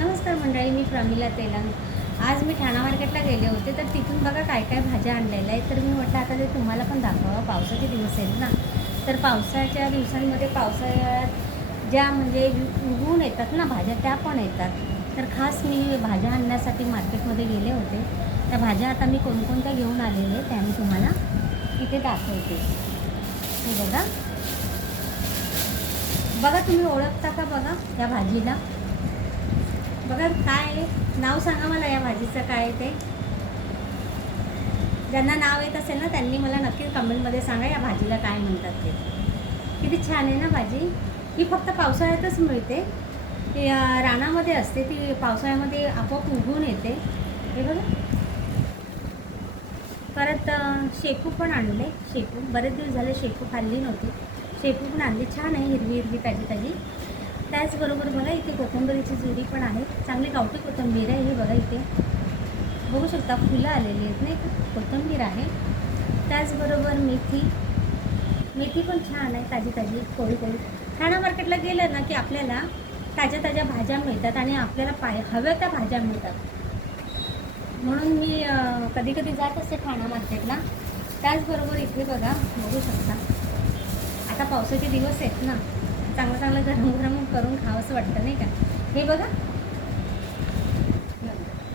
नमस्कार मंडळी मी प्रमिला तेलंग. आज मी ठाणा मार्केटला गेले होते तर तिथून बघा काय काय भाज्या आणलेल्या आहेत. तर मी म्हटलं आता ते तुम्हाला पण दाखवावं. पावसाचे दिवस आहेत ना. तर पावसाच्या दिवसांमध्ये पावसाळ्यात ज्या म्हणजे उगवून येतात ना भाज्या त्या पण येतात. तर खास मी भाज्या आणण्यासाठी मार्केटमध्ये गेले होते. त्या भाज्या आता मी कोणकोणत्या घेऊन आलेले त्या मी तुम्हाला इथे दाखवते. हे बघा. बघा तुम्ही ओळखता का बघा त्या भाजीला? बघा काय नाव सांगा मला या भाजीचं काय आहे ते? ज्यांना नाव येत असेल ना त्यांनी मला नक्की कमेंटमध्ये सांगा या भाजीला काय म्हणतात ते. किती छान आहे ना भाजी. ही फक्त पावसाळ्यातच मिळते. ती रानामध्ये असते ती पावसाळ्यामध्ये आपोआप उगून येते. हे बघा. परत शेपू पण आणले. शेपू बरेच दिवस झाले शेपू खाल्ली नव्हती. शेपू पण आणली. छान आहे हिरवी हिरवी ताजी ताजी त्याचबरोबर बघा इथे कोथंबरीची जुडी पण आहे. चांगली गावठी कोथिंबीर आहे हे बघा इथे. बघू शकता फुलं आलेली आहेत नाही का? कोथिंबीर आहे. त्याचबरोबर मेथी. मेथी पण छान आहे ताजी ताजी कोळी कोळी ठाणा मार्केटला गेलं ना की आपल्याला ताज्या ताज्या भाज्या मिळतात आणि आपल्याला पाय हव्या त्या भाज्या मिळतात. म्हणून मी कधी कधी जात असते ठाणा मार्केटला त्याचबरोबर इथे बघा बघू शकता. आता पावसाचे दिवस आहेत ना. चांगलं चांगलं गरम गरम करून खावंसं वाटतं नाही का? हे बघा.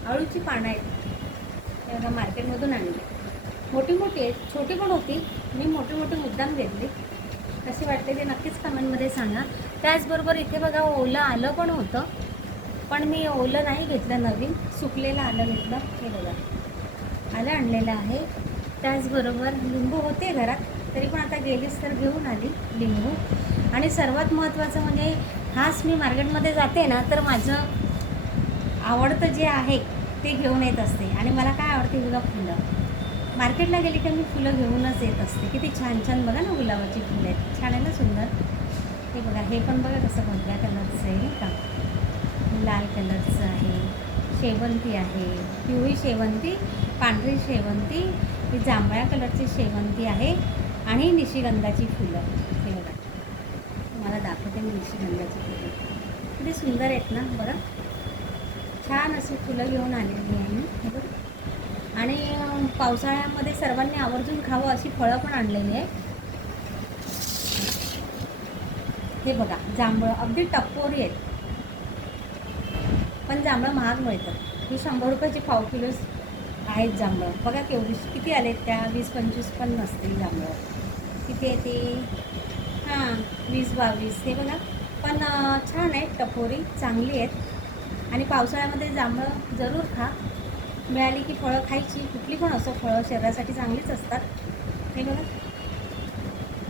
अळूची पानं आहेत. हे बघा मार्केटमधून आणली. मोठी मोठी आहेत. छोटी पण होती. मी मोठी मोठी मुद्दाम घेतली. कशी वाटते ते नक्कीच कमेंटमध्ये सांगा. त्याचबरोबर इथे बघा ओलं आलं पण होतं. पण मी ओलं नाही घेतलं नवीन. सुकलेलं आलं घेतलं. हे बघा. आलं आणलेलं आहे. त्याचबरोबर लिंबू होते घरात. तरी पण आता गेलीच तर घेऊन आली लिंबू. आणि सर्वात महत्त्वाचं म्हणजे हाच मी मार्केटमध्ये जाते ना तर माझं आवडतं जे आहे ते घेऊन येत असते. आणि मला काय आवडते बघा फुलं. मार्केटला गेली की मी फुलं घेऊनच येत असते. किती छान छान बघा ना गुलाबाची फुलं. आहेत छान आहे ना सुंदर. हे बघा हे पण बघा कसं कोणत्या कलरचं आहे नाही का? लाल कलरचं आहे शेवंती आहे पिवळी शेवंती पांढरी शेवंती ही जांभळ्या कलरची शेवंती आहे. आणि निशिगंधाची फुलं हे बघा. तुम्हाला दाखवते मी निशिगंधाची फुलं. किती सुंदर आहेत ना बरं? छान अशी फुलं घेऊन आलेली आहे मी बघा. आणि पावसाळ्यामध्ये सर्वांनी आवर्जून खावं अशी फळं पण आणलेली आहे हे बघा जांभळं अगदी टप्पोरी आहेत. पण जांभळं महाग मिळतं. ही शंभर रुपयाची पाव किलो आहेत जांभळं. बघा केवढी किती आलेत त्या? वीस पंचवीस पण नसतील जांभळं. किती आहे ती? हां वीस बावीस. हे बघा. पण छान आहेत टपोरी. चांगली आहेत. आणि पावसाळ्यामध्ये जांभळं जरूर खा. मिळाली की फळं खायची. कुठली पण असो फळं शरीरासाठी चांगलीच असतात. हे बघा.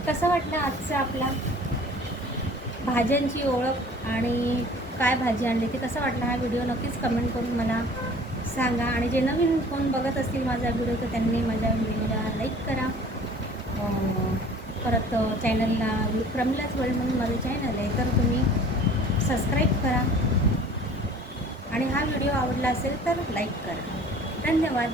कसं वाटलं आजचा आपला? भाज्यांची ओळख आणि काय भाजी आणली ते कसं वाटलं हा व्हिडिओ नक्कीच कमेंट करून मला सांगा. आणि जे नवीन कोण बघत असतील माझा व्हिडिओ तर त्यांनी माझ्या व्हिडिओला लाईक करा. परत चॅनलला प्रमिलाच वर्ल्ड म्हणून माझं चॅनल आहे तर तुम्ही सबस्क्राईब करा. आणि हा व्हिडिओ आवडला असेल तर लाईक करा. धन्यवाद.